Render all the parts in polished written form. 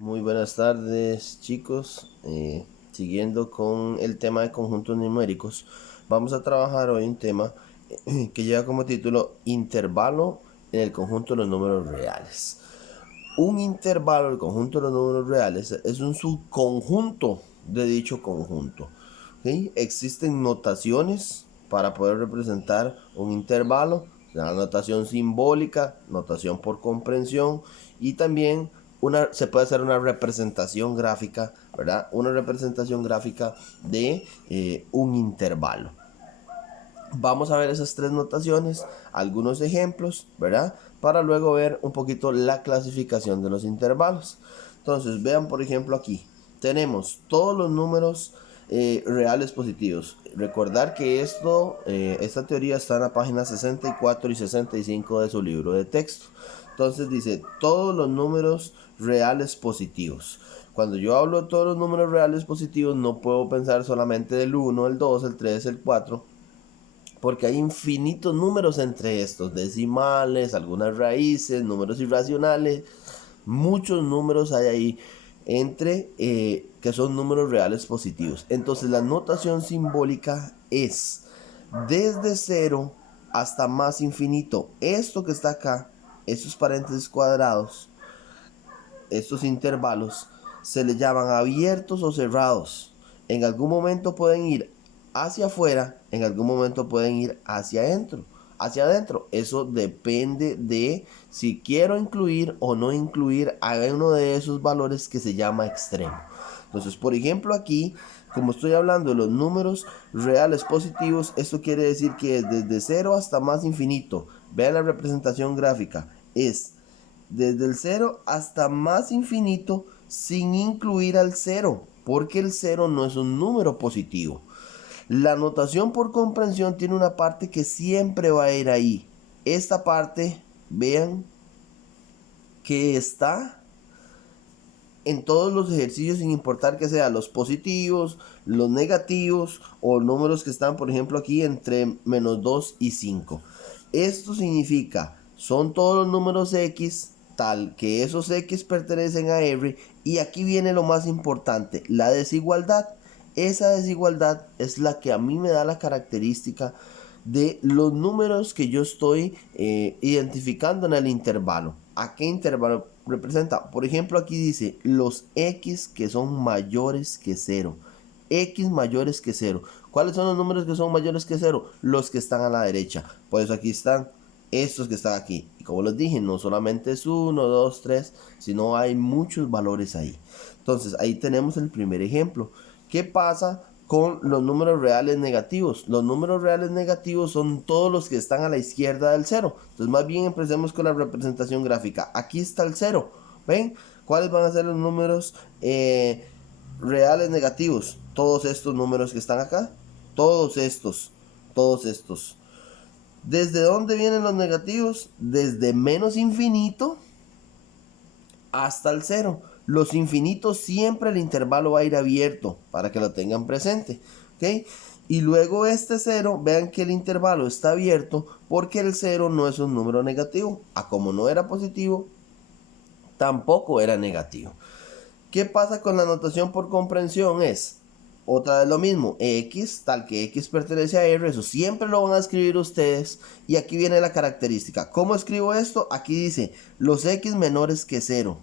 Muy buenas tardes, chicos. Siguiendo con el tema de conjuntos numéricos, vamos a trabajar hoy un tema que lleva como título intervalo en el conjunto de los números reales. Un intervalo del conjunto de los números reales es un subconjunto de dicho conjunto. ¿Okay? Existen notaciones para poder representar un intervalo, la notación simbólica, notación por comprensión, y también se puede hacer una representación gráfica, ¿verdad? Una representación gráfica de un intervalo. Vamos a ver esas tres notaciones, algunos ejemplos, ¿verdad? Para luego ver un poquito la clasificación de los intervalos. Entonces, vean por ejemplo aquí, tenemos todos los números reales positivos. Recordar que esta teoría está en la página 64 y 65 de su libro de texto. Entonces dice, todos los números reales positivos. Cuando yo hablo de todos los números reales positivos, no puedo pensar solamente del 1, el 2, el 3, el 4, porque hay infinitos números entre estos, decimales, algunas raíces, números irracionales, muchos números hay ahí entre que son números reales positivos. Entonces la notación simbólica es desde 0 hasta más infinito. Esto que está acá, estos paréntesis cuadrados, estos intervalos, se les llaman abiertos o cerrados. En algún momento pueden ir hacia afuera, en algún momento pueden ir hacia adentro. Hacia adentro, eso depende de si quiero incluir o no incluir a uno de esos valores que se llama extremo. Entonces, por ejemplo, aquí, como estoy hablando de los números reales positivos, esto quiere decir que es desde 0 hasta más infinito. Vean la representación gráfica, es desde el 0 hasta más infinito sin incluir al 0, porque el 0 no es un número positivo. La notación por comprensión tiene una parte que siempre va a ir ahí. Esta parte, vean que está en todos los ejercicios sin importar que sean los positivos, los negativos o números que están, por ejemplo, aquí entre menos 2 y 5. Esto significa, son todos los números X, tal que esos X pertenecen a R, y aquí viene lo más importante, la desigualdad. Esa desigualdad es la que a mí me da la característica de los números que yo estoy identificando en el intervalo. ¿A qué intervalo representa? Por ejemplo, aquí dice los X que son mayores que 0. X mayores que 0. ¿Cuáles son los números que son mayores que 0? Los que están a la derecha. Por eso aquí están estos que están aquí. Y como les dije, no solamente es 1, 2, 3, sino hay muchos valores ahí. Entonces, ahí tenemos el primer ejemplo. ¿Qué pasa con los números reales negativos? Los números reales negativos son todos los que están a la izquierda del 0. Entonces, más bien empecemos con la representación gráfica. Aquí está el 0. ¿Ven? ¿Cuáles van a ser los números reales negativos? Todos estos números que están acá. Todos estos. Todos estos. ¿Desde dónde vienen los negativos? Desde menos infinito hasta el 0. Los infinitos siempre el intervalo va a ir abierto para que lo tengan presente. ¿Okay? Y luego este 0, vean que el intervalo está abierto porque el 0 no es un número negativo. Como no era positivo, tampoco era negativo. ¿Qué pasa con la notación por comprensión? Es otra vez lo mismo, X, tal que X pertenece a R, eso siempre lo van a escribir ustedes. Y aquí viene la característica. ¿Cómo escribo esto? Aquí dice los X menores que 0.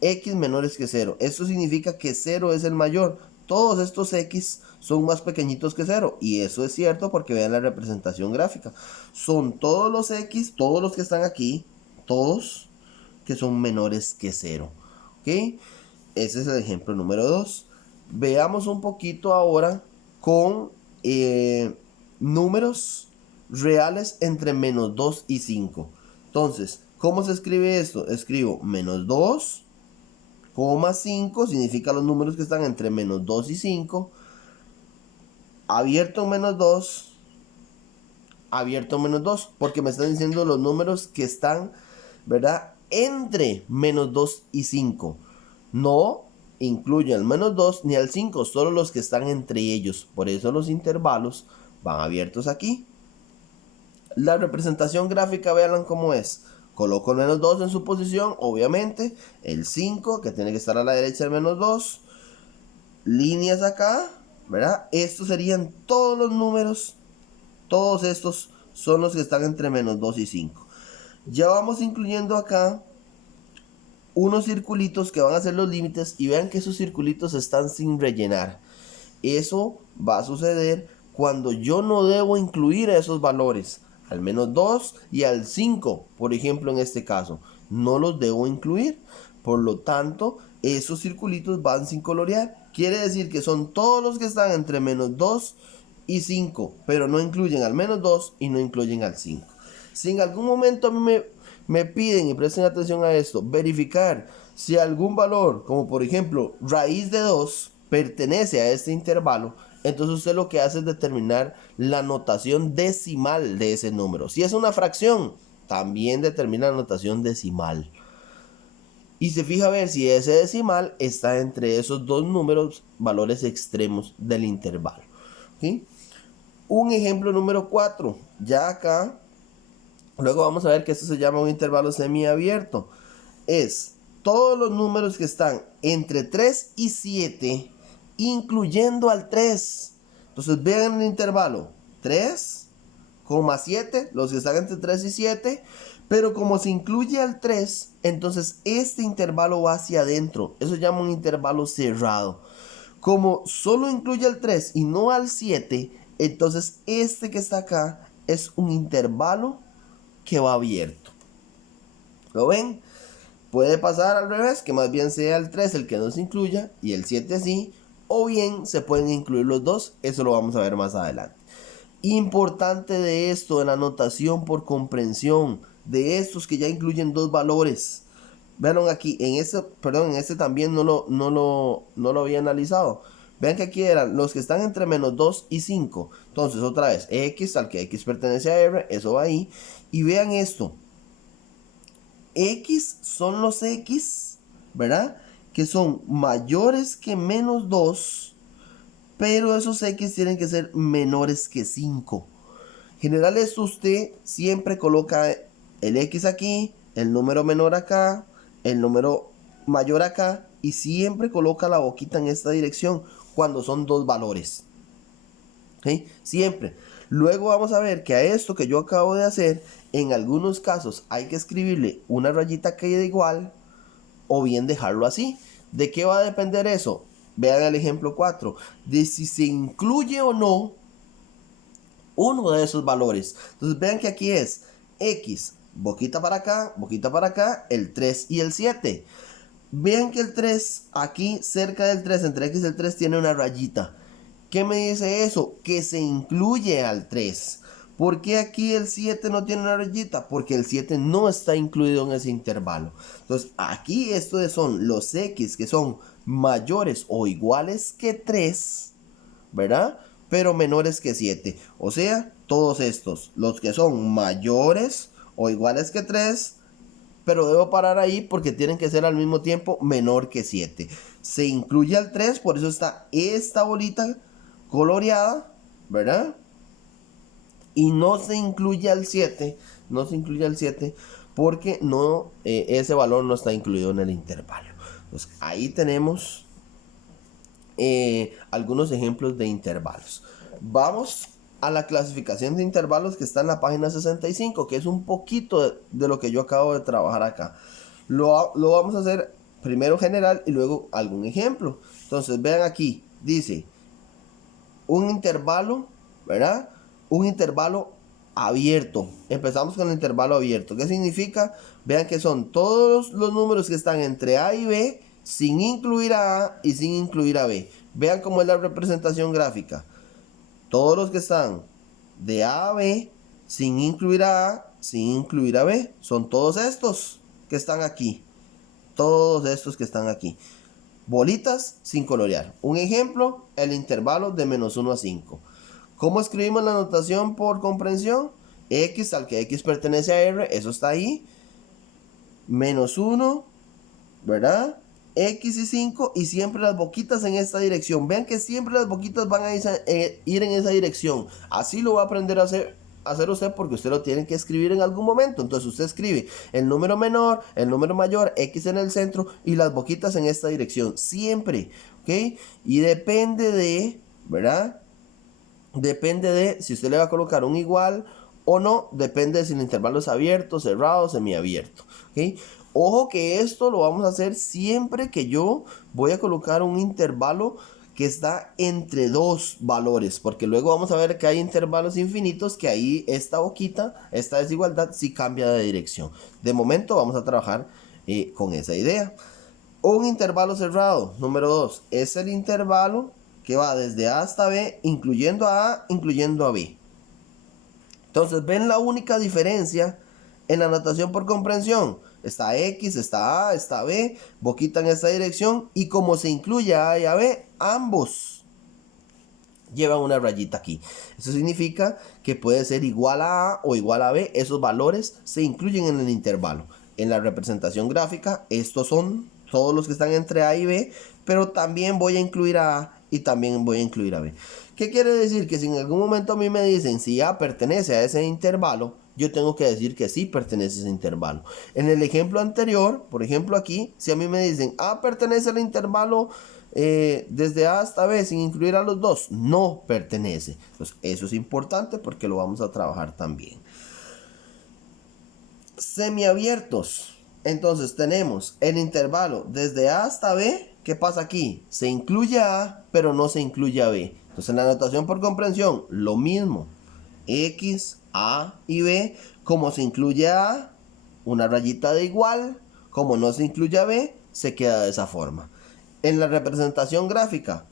X menores que 0. Esto significa que 0 es el mayor. Todos estos X son más pequeñitos que 0. Y eso es cierto porque vean la representación gráfica. Son todos los X, todos los que están aquí, todos que son menores que 0. ¿Ok? Ese es el ejemplo número 2. Veamos un poquito ahora con números reales entre menos 2 y 5. Entonces, ¿cómo se escribe esto? Escribo menos 2, 5 significa los números que están entre menos 2 y 5. Abierto en menos 2. Abierto en menos 2. Porque me están diciendo los números que están, ¿verdad? Entre menos 2 y 5. No incluye al menos 2 ni al 5, solo los que están entre ellos. Por eso los intervalos van abiertos aquí. La representación gráfica, vean cómo es. Coloco el menos 2 en su posición, obviamente. El 5, que tiene que estar a la derecha del menos 2. Líneas acá, ¿verdad? Estos serían todos los números. Todos estos son los que están entre menos 2 y 5. Ya vamos incluyendo acá unos circulitos que van a ser los límites. Y vean que esos circulitos están sin rellenar. Eso va a suceder cuando yo no debo incluir a esos valores. Al menos 2 y al 5, por ejemplo, en este caso. No los debo incluir. Por lo tanto, esos circulitos van sin colorear. Quiere decir que son todos los que están entre menos 2 y 5, pero no incluyen al menos 2 y no incluyen al 5. Si en algún momento a mí me piden, y presten atención a esto, verificar si algún valor, como por ejemplo raíz de 2, pertenece a este intervalo, entonces usted lo que hace es determinar la notación decimal de ese número. Si es una fracción, también determina la notación decimal. Y se fija a ver si ese decimal está entre esos dos números, valores extremos del intervalo. ¿Sí? Un ejemplo número 4. Ya acá, luego vamos a ver que esto se llama un intervalo semiabierto. Es todos los números que están entre 3 y 7, incluyendo al 3. Entonces vean el intervalo 3,7, los que están entre 3 y 7. Pero como se incluye al 3, entonces este intervalo va hacia adentro. Eso se llama un intervalo cerrado. Como solo incluye al 3 y no al 7, entonces este que está acá es un intervalo que va abierto. ¿Lo ven? Puede pasar al revés, que más bien sea el 3 el que no se incluya y el 7 sí. O bien se pueden incluir los dos. Eso lo vamos a ver más adelante. Importante de esto, de la notación por comprensión, de estos que ya incluyen dos valores. Vean aquí, en este también no lo había analizado. Vean que aquí eran los que están entre menos 2 y 5. Entonces otra vez, X, al que X pertenece a R, eso va ahí. Y vean esto. X son los X, ¿verdad? Que son mayores que menos 2. Pero esos X tienen que ser menores que 5. En general esto usted siempre coloca el X aquí, el número menor acá, el número mayor acá, y siempre coloca la boquita en esta dirección cuando son dos valores. ¿Sí? Siempre. Luego vamos a ver que a esto que yo acabo de hacer, en algunos casos hay que escribirle una rayita que quede igual o bien dejarlo así. ¿De qué va a depender eso? Vean el ejemplo 4, de si se incluye o no uno de esos valores. Entonces vean que aquí es X, boquita para acá, el 3 y el 7. Vean que el 3, aquí cerca del 3, entre X y el 3 tiene una rayita. ¿Qué me dice eso? Que se incluye al 3. ¿Por qué aquí el 7 no tiene una rayita? Porque el 7 no está incluido en ese intervalo. Entonces aquí estos son los X que son mayores o iguales que 3, ¿verdad? Pero menores que 7. O sea, todos estos, los que son mayores o iguales que 3, pero debo parar ahí porque tienen que ser al mismo tiempo menor que 7. Se incluye al 3, por eso está esta bolita coloreada, ¿verdad? Y no se incluye al 7, porque no, ese valor no está incluido en el intervalo. Entonces ahí tenemos algunos ejemplos de intervalos. Vamos a la clasificación de intervalos que está en la página 65, que es un poquito de lo que yo acabo de trabajar acá. Lo vamos a hacer primero general y luego algún ejemplo. Entonces vean aquí, dice un intervalo, ¿verdad? Un intervalo abierto. Empezamos con el intervalo abierto. ¿Qué significa? Vean que son todos los números que están entre A y B sin incluir a A y sin incluir a B. Vean cómo es la representación gráfica. Todos los que están de A a B sin incluir a sin incluir a B. Son todos estos que están aquí. Todos estos que están aquí. Bolitas sin colorear. Un ejemplo, el intervalo de menos 1 a 5. ¿Cómo escribimos la notación por comprensión? X al que X pertenece a R, eso está ahí. Menos 1, ¿verdad? X y 5 y siempre las boquitas en esta dirección. Vean que siempre las boquitas van a ir en esa dirección. Así lo va a aprender a hacer hacer usted porque usted lo tiene que escribir en algún momento. Entonces usted escribe el número menor, el número mayor, X en el centro y las boquitas en esta dirección. Siempre, ¿ok? Y depende de, ¿verdad? Depende de si usted le va a colocar un igual o no. Depende de si el intervalo es abierto, cerrado, semiabierto, ¿ok? Ojo que esto lo vamos a hacer siempre que yo voy a colocar un intervalo que está entre dos valores, porque luego vamos a ver que hay intervalos infinitos que ahí esta boquita, esta desigualdad sí cambia de dirección. De momento vamos a trabajar con esa idea. Un intervalo cerrado, número 2, es el intervalo que va desde A hasta B, incluyendo a A, incluyendo a B. Entonces, ¿ven la única diferencia en la notación por comprensión? Está X, está A, está B, boquita en esta dirección, y como se incluye a A y a B, ambos llevan una rayita aquí. Eso significa que puede ser igual a A o igual a B. Esos valores se incluyen en el intervalo. En la representación gráfica, estos son todos los que están entre A y B, pero también voy a incluir a A y también voy a incluir a B. ¿Qué quiere decir? Que si en algún momento a mí me dicen si A pertenece a ese intervalo, yo tengo que decir que sí pertenece a ese intervalo. En el ejemplo anterior, por ejemplo aquí, si a mí me dicen A pertenece al intervalo desde A hasta B sin incluir a los dos, no pertenece. Entonces eso es importante porque lo vamos a trabajar también. Semiabiertos. Entonces tenemos el intervalo desde A hasta B. ¿Qué pasa aquí? Se incluye a A, pero no se incluye a B. Entonces en la notación por comprensión, lo mismo. X, A y B. Como se incluye a A, una rayita de igual. Como no se incluye a B, se queda de esa forma. En la representación gráfica,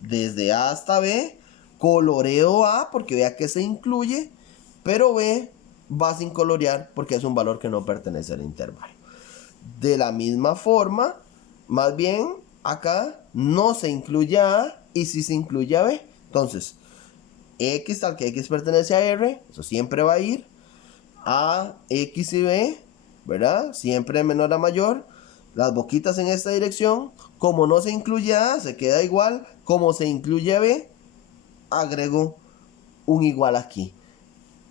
desde A hasta B, coloreo A porque vea que se incluye, pero B va sin colorear porque es un valor que no pertenece al intervalo. De la misma forma, más bien acá no se incluye a A y sí se incluye a B. Entonces, X tal que X pertenece a R, eso siempre va a ir. A, X y B, ¿verdad? Siempre de menor a mayor. Las boquitas en esta dirección. Como no se incluye a A, se queda igual. Como se incluye a B, agrego un igual aquí.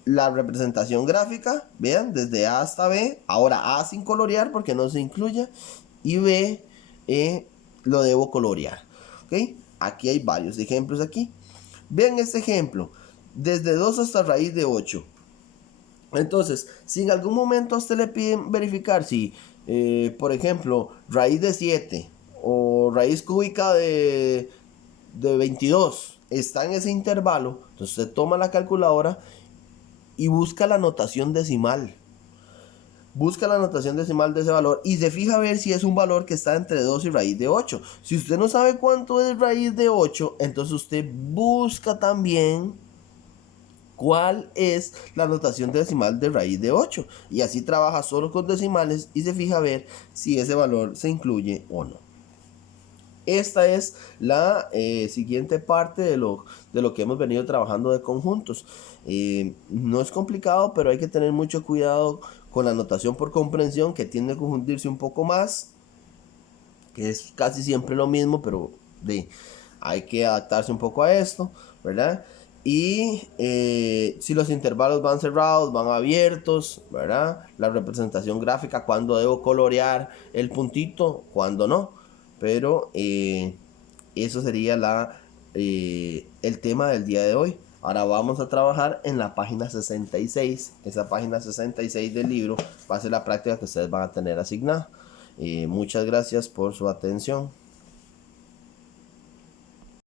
La representación gráfica, vean, desde A hasta B. Ahora A sin colorear porque no se incluye. Y B lo debo colorear. ¿Ok? Aquí hay varios ejemplos aquí. Vean este ejemplo. Desde 2 hasta raíz de 8. Entonces, si en algún momento a usted le piden verificar si, por ejemplo, raíz de 7 o raíz cúbica de 22 está en ese intervalo, entonces usted toma la calculadora y busca la notación decimal. Busca la notación decimal de ese valor y se fija a ver si es un valor que está entre 2 y raíz de 8. Si usted no sabe cuánto es raíz de 8, entonces usted busca también cuál es la notación decimal de raíz de 8. Y así trabaja solo con decimales y se fija a ver si ese valor se incluye o no. Esta es la siguiente parte de lo que hemos venido trabajando de conjuntos. No es complicado, pero hay que tener mucho cuidado con la notación por comprensión, que tiende a confundirse un poco más, que es casi siempre lo mismo, pero hay que adaptarse un poco a esto, ¿verdad? Y si los intervalos van cerrados, van abiertos, ¿verdad? La representación gráfica, cuando debo colorear el puntito, cuando no. Pero eso sería el tema del día de hoy. Ahora vamos a trabajar en la página 66. Esa página 66 del libro va a ser la práctica que ustedes van a tener asignada. Muchas gracias por su atención.